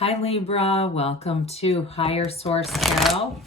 Hi Libra, welcome to Higher Source Tarot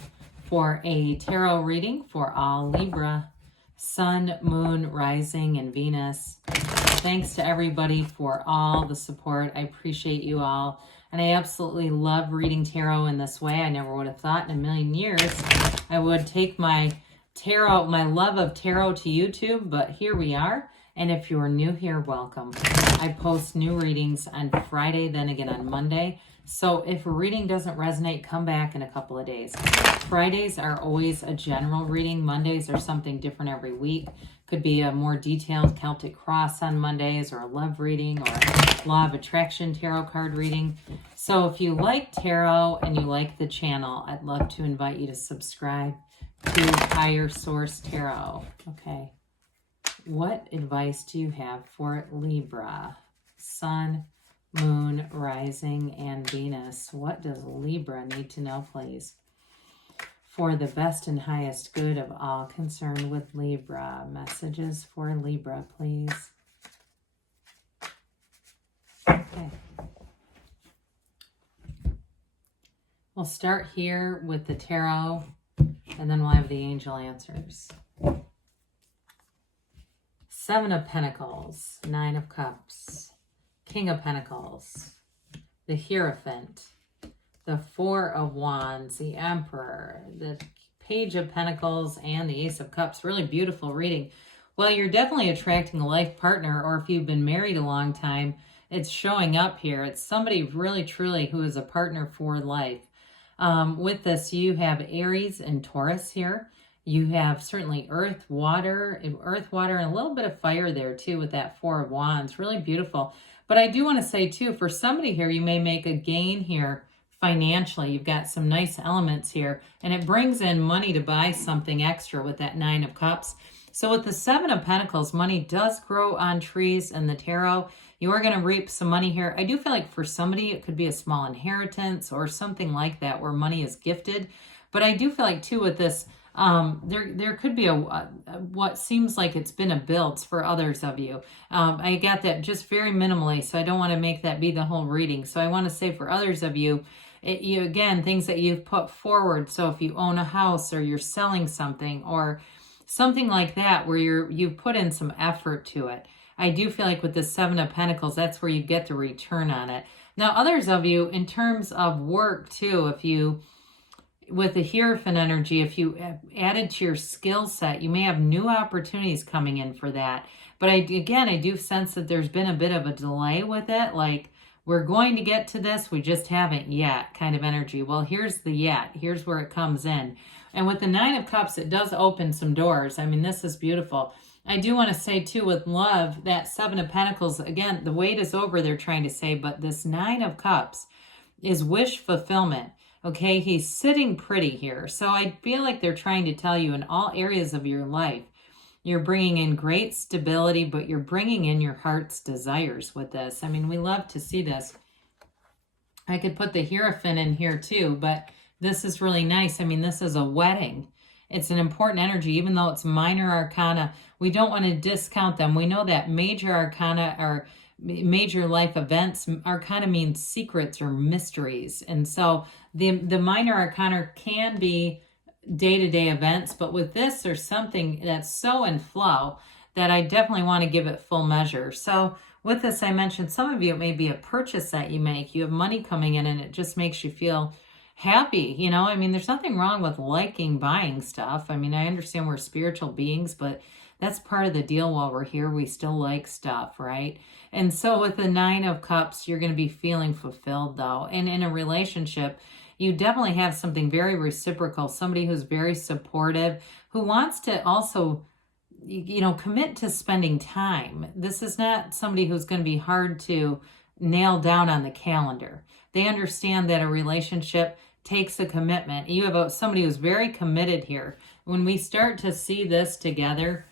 for a tarot reading for all Libra, Sun, Moon, Rising, and Venus. Thanks to everybody for all the support. I appreciate you all. And I absolutely love reading tarot in this way. I never would have thought in a million years I would take my tarot, my love of tarot to YouTube, but here we are. And if you're new here, welcome. I post new readings on Friday, then again on Monday. So if a reading doesn't resonate, come back in a couple of days. Fridays are always a general reading. Mondays are something different every week. Could be a more detailed Celtic cross on Mondays, or a love reading, or a law of attraction tarot card reading. So if you like tarot and you like the channel, I'd love to invite you to subscribe to Higher Source Tarot. Okay. What advice do you have for Libra? Sun, Moon, Rising, and Venus. What does Libra need to know, please? For the best and highest good of all concerned with Libra. Messages for Libra, please. Okay. We'll start here with the tarot, and then we'll have the angel answers. Seven of Pentacles, Nine of Cups, King of Pentacles, the Hierophant, the Four of Wands, the Emperor, the Page of Pentacles, and the Ace of Cups. Really beautiful reading. Well, you're definitely attracting a life partner, or if you've been married a long time, it's showing up here. It's somebody really, truly who is a partner for life. With this, you have Aries and Taurus here. You have certainly earth, water, and a little bit of fire there too with that Four of Wands. Really beautiful. But I do want to say too, for somebody here, you may make a gain here financially. You've got some nice elements here, and it brings in money to buy something extra with that Nine of Cups. So with the Seven of Pentacles, money does grow on trees in the tarot. You are going to reap some money here. I do feel like for somebody, it could be a small inheritance or something like that where money is gifted. But I do feel like too with this, there could be what seems like it's been a build for others of you. I got that just very minimally, so I don't want to make that be the whole reading. So I want to say for others of you, again, things that you've put forward. So if you own a house or you're selling something or something like that where you've put in some effort to it, I do feel like with the Seven of Pentacles, that's where you get the return on it. Now, others of you, in terms of work too, if you, with the Hierophant energy, if you added to your skill set, you may have new opportunities coming in for that. But I do sense that there's been a bit of a delay with it. Like, we're going to get to this, we just haven't yet kind of energy. Well, here's the yet. Here's where it comes in. And with the Nine of Cups, it does open some doors. I mean, this is beautiful. I do want to say too, with love, that Seven of Pentacles, again, the wait is over, they're trying to say, but this Nine of Cups is wish fulfillment. Okay, he's sitting pretty here. So I feel like they're trying to tell you in all areas of your life, you're bringing in great stability, but you're bringing in your heart's desires with this. I mean, we love to see this. I could put the Hierophant in here too, but this is really nice. I mean, this is a wedding. It's an important energy, even though it's minor arcana. We don't want to discount them. We know that major arcana are major life events. Arcana means secrets or mysteries. And so the minor arcana can be day-to-day events, but with this, there's something that's so in flow that I definitely want to give it full measure. So with this, I mentioned some of you, it may be a purchase that you make. You have money coming in and it just makes you feel happy. You know, I mean, there's nothing wrong with liking buying stuff. I mean, I understand we're spiritual beings, but that's part of the deal. While we're here, we still like stuff, right? And so with the Nine of Cups, you're going to be feeling fulfilled though. And in a relationship, you definitely have something very reciprocal, somebody who's very supportive, who wants to also, you know, commit to spending time. This is not somebody who's going to be hard to nail down on the calendar. They understand that a relationship takes a commitment. You have somebody who's very committed here. When we start to see this together,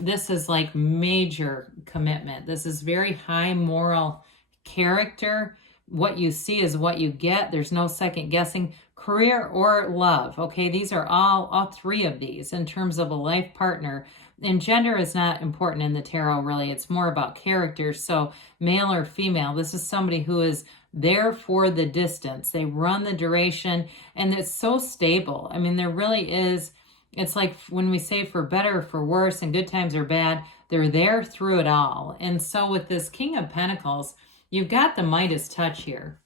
this is like major commitment. This is very high moral character. What you see is what you get. There's no second guessing. Career or love. Okay, these are all three of these in terms of a life partner. And gender is not important in the tarot, really. It's more about character. So male or female, this is somebody who is there for the distance. They run the duration, and it's so stable. I mean, there really is. It's like when we say for better or for worse and good times or bad, they're there through it all. And so with this King of Pentacles, you've got the Midas touch here.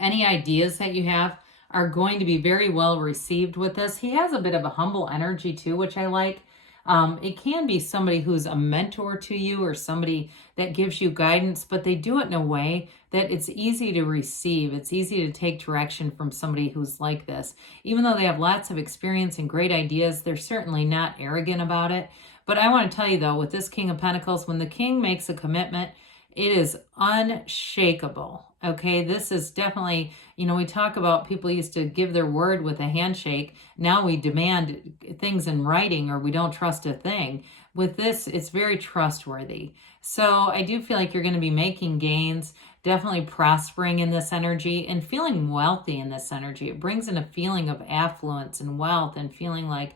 Any ideas that you have are going to be very well received with this. He has a bit of a humble energy too, which I like. It can be somebody who's a mentor to you or somebody that gives you guidance, but they do it in a way that it's easy to receive. It's easy to take direction from somebody who's like this. Even though they have lots of experience and great ideas, they're certainly not arrogant about it. But I want to tell you though, with this King of Pentacles, when the king makes a commitment, it is unshakable. Okay, this is definitely, we talk about people used to give their word with a handshake. Now we demand things in writing, or we don't trust a thing. With this, it's very trustworthy. So I do feel like you're going to be making gains, definitely prospering in this energy and feeling wealthy in this energy. It brings in a feeling of affluence and wealth and feeling like,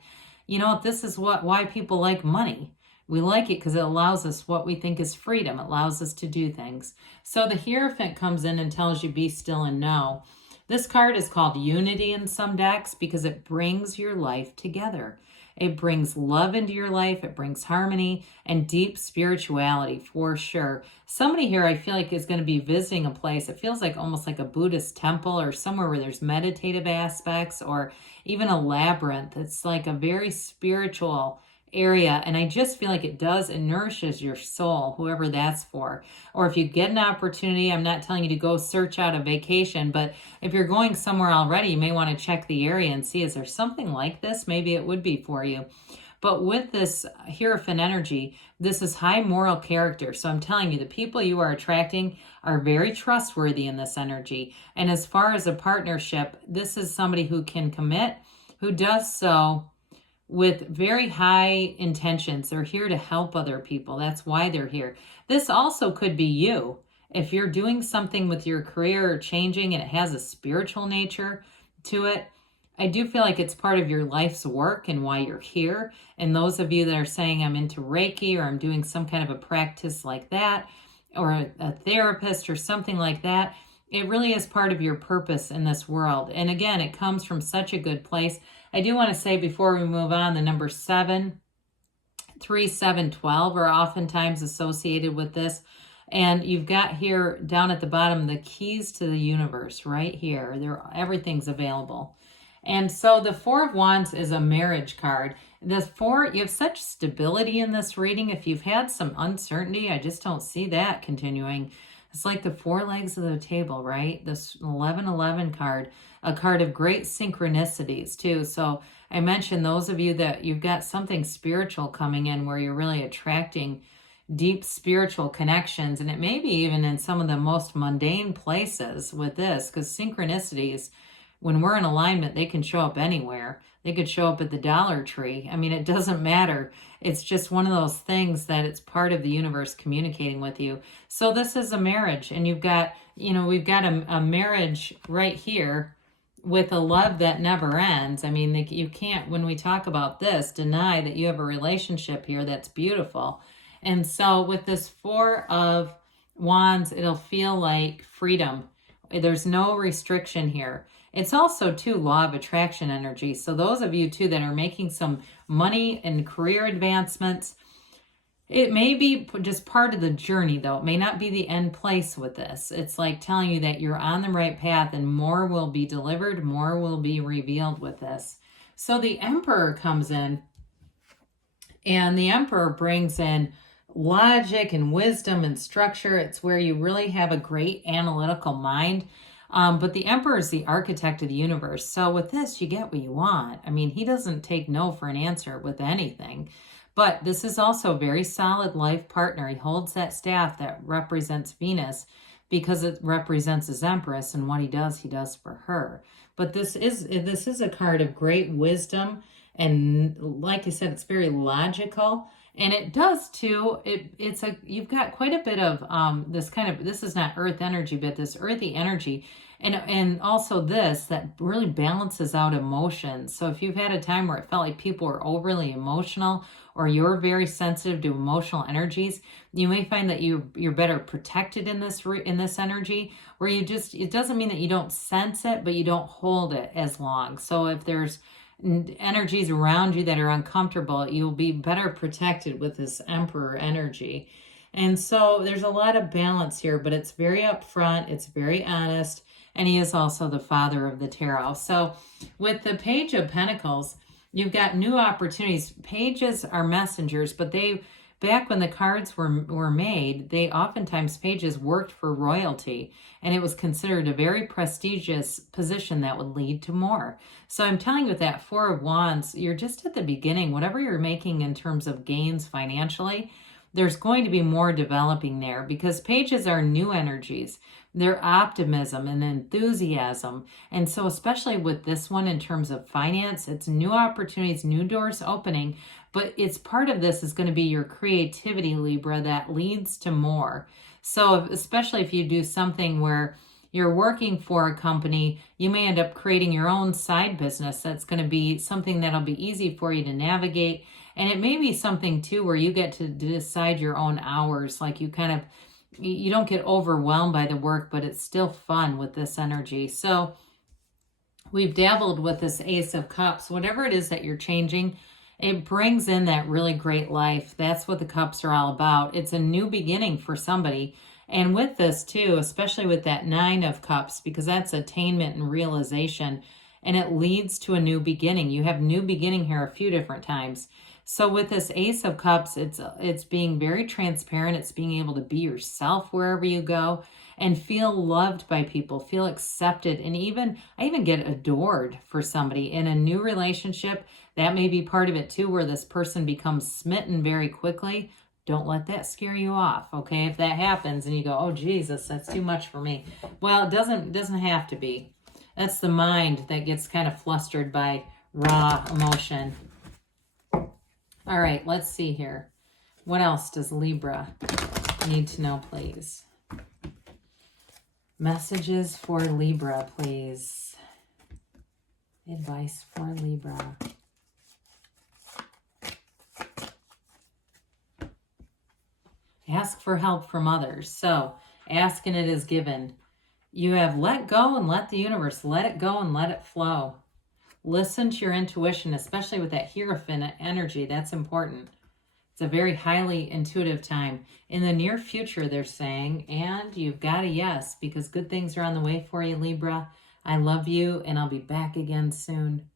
this is why people like money. We like it because it allows us what we think is freedom. It allows us to do things. So the Hierophant comes in and tells you be still and know. This card is called Unity in some decks because it brings your life together. It brings love into your life. It brings harmony and deep spirituality for sure. Somebody here I feel like is going to be visiting a place. It feels like almost like a Buddhist temple or somewhere where there's meditative aspects or even a labyrinth. It's like a very spiritual area, and I just feel like it nourishes your soul, whoever that's for. Or if you get an opportunity, I'm not telling you to go search out a vacation, but if you're going somewhere already, you may want to check the area and see, is there something like this? Maybe it would be for you. But with this Hierophant energy, this is high moral character. So I'm telling you, the people you are attracting are very trustworthy in this energy. And as far as a partnership, this is somebody who can commit, who does so with very high intentions. They're here to help other people. That's why they're here. This also could be you. If you're doing something with your career or changing and it has a spiritual nature to it, I do feel like it's part of your life's work and why you're here. And those of you that are saying I'm into Reiki or I'm doing some kind of a practice like that, or a therapist or something like that, it really is part of your purpose in this world. And again, it comes from such a good place. I do want to say before we move on, the number 7, 3, 7, 12 are oftentimes associated with this. And you've got here down at the bottom, the keys to the universe right here. Everything's available. And so the 4 of Wands is a marriage card. The 4, you have such stability in this reading. If you've had some uncertainty, I just don't see that continuing. It's like the 4 legs of the table, right? This 1111 card, a card of great synchronicities too. So I mentioned those of you that you've got something spiritual coming in where you're really attracting deep spiritual connections. And it may be even in some of the most mundane places with this, because synchronicities, when we're in alignment, they can show up anywhere. They could show up at the Dollar Tree. I mean, it doesn't matter. It's just one of those things that it's part of the universe communicating with you. So this is a marriage, and you've got, we've got a marriage right here with a love that never ends. I mean, you can't, when we talk about this, deny that you have a relationship here that's beautiful. And so with this 4 of Wands, it'll feel like freedom. There's no restriction here. It's also, too, law of attraction energy. So those of you, too, that are making some money and career advancements, it may be just part of the journey, though. It may not be the end place with this. It's like telling you that you're on the right path and more will be delivered, more will be revealed with this. So the Emperor comes in, and the Emperor brings in logic and wisdom and structure. It's where you really have a great analytical mind. But the Emperor is the architect of the universe. So with this, you get what you want. I mean, he doesn't take no for an answer with anything. But this is also a very solid life partner. He holds that staff that represents Venus because it represents his Empress, and what he does for her. But this is a card of great wisdom. And like I said, it's very logical. And it does too. You've got quite a bit of this is not earth energy, but this earthy energy. And also this that really balances out emotions. So if you've had a time where it felt like people were overly emotional, or you're very sensitive to emotional energies, you may find that you're better protected in this energy, where it doesn't mean that you don't sense it, but you don't hold it as long. So if there's energies around you that are uncomfortable, you'll be better protected with this Emperor energy. And so there's a lot of balance here, but it's very upfront, it's very honest, and he is also the father of the tarot. So with the Page of Pentacles, you've got new opportunities. Pages are messengers, but back when the cards were made, pages worked for royalty, and it was considered a very prestigious position that would lead to more. So I'm telling you, with that Four of Wands, you're just at the beginning. Whatever you're making in terms of gains financially, there's going to be more developing there, because pages are new energies. They're optimism and enthusiasm. And so especially with this one in terms of finance, it's new opportunities, new doors opening. But it's part of this is going to be your creativity, Libra, that leads to more. So especially if you do something where you're working for a company, you may end up creating your own side business. That's going to be something that'll be easy for you to navigate. And it may be something too where you get to decide your own hours. Like you don't get overwhelmed by the work, but it's still fun with this energy. So we've dabbled with this Ace of Cups. Whatever it is that you're changing, it brings in that really great life. That's what the cups are all about. It's a new beginning for somebody. And with this too, especially with that Nine of Cups, because that's attainment and realization, and it leads to a new beginning. You have new beginning here a few different times. So with this Ace of Cups, it's being very transparent. It's being able to be yourself wherever you go and feel loved by people, feel accepted, and I even get adored for somebody in a new relationship. That may be part of it too, where this person becomes smitten very quickly. Don't let that scare you off, okay? If that happens and you go, oh, Jesus, that's too much for me. Well, it doesn't have to be. That's the mind that gets kind of flustered by raw emotion. All right, let's see here. What else does Libra need to know, please? Messages for Libra, please. Advice for Libra. Ask for help from others. So, ask and it is given. You have let go and let the universe, let it go and let it flow. Listen to your intuition, especially with that Hierophant energy. That's important. It's a very highly intuitive time. In the near future, they're saying, and you've got a yes, because good things are on the way for you, Libra. I love you, and I'll be back again soon.